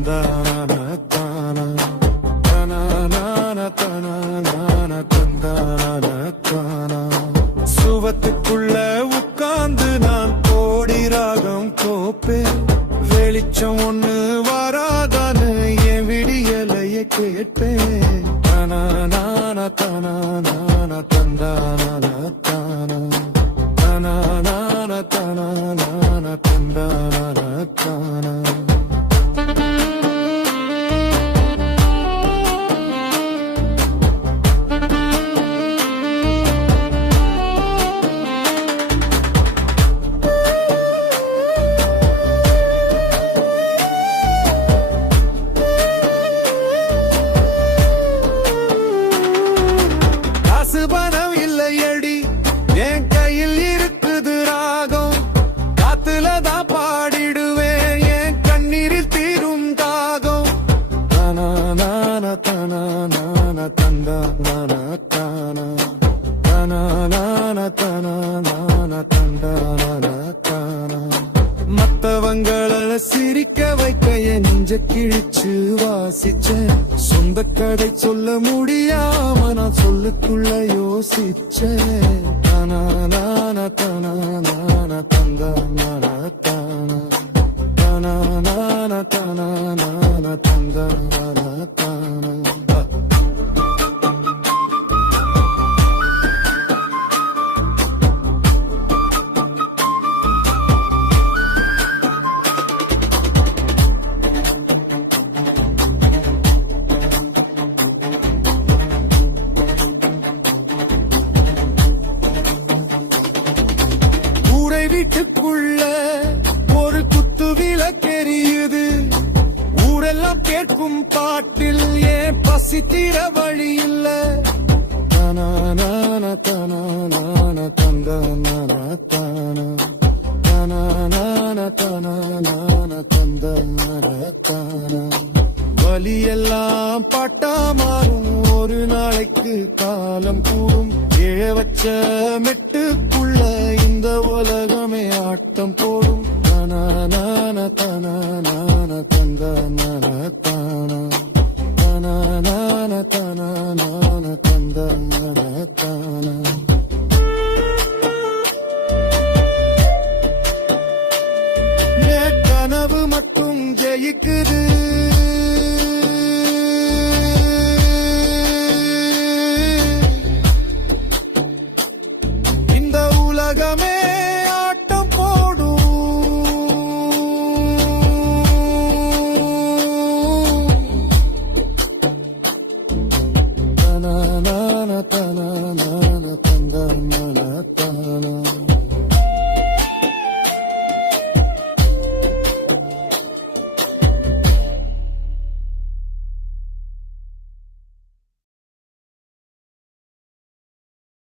தந்தான தான தனான தனான தந்தான தானா சுவத்துக்குள்ள உட்கார்ந்து நான் கோடி ராகம் கோப்பேன் வெளிச்சம் ஒண்ணு வராதான்னு என் விடியலைய கேட்பேன் தனான தனான தந்தான தானா தனான தனான தந்தான தானா பணம் இல்லையடி என் கையில் இருக்குது ராகம் காத்துலதான் பாடிடுவேன் என் கண்ணீரில் தீரும் தாகம் தனான தனான தந்தான தானா தனான தனான தந்தான தானா மத்தவங்களை சிரிக்க வைக்க என் நெஞ்ச கிழிச்சு வாசிச்சேன் சொந்த கடை சொல்ல முடியாம நான் சொல்லுக்குள்ள யோசிச்சேன் தனான தனான தந்தான தானா தனான தனான தந்தான தானா வீட்டுக்குள்ள ஒரு குத்து விளக்கெரியுது ஊரெல்லாம் கேட்கும் பாட்டில் ஏன் பசி தீர வழி இல்ல தனான தனான தந்தான தானா தனான தனான தந்தான தானா வலியெல்லாம் பாட்டா மாறும் ஒரு நாளைக்கு காலம் கூடும் ஏழ வச்ச மெட்டுக்குள்ள இந்த உலகமே ஆட்டம் போடும் தனான தனான